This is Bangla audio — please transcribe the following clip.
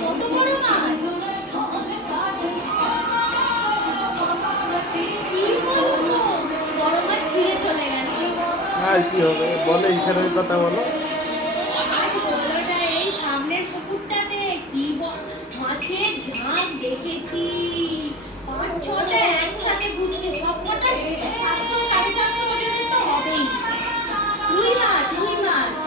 কত বড় মাছ! কি বলবো, বড় মাছ ছিঁড়ে চলে গেছে। আর কি হবে বলে, এখানের কথা বলো। আজ বড়টা এই সামনের পুকুরটাতে কি মাছের ঝাঁক দেখেছি, 5-6টা একসাথে ঘুরছে, সবকটা 700-750 ওজনের তো হবেই। রুই মাছ, রুই মাছ।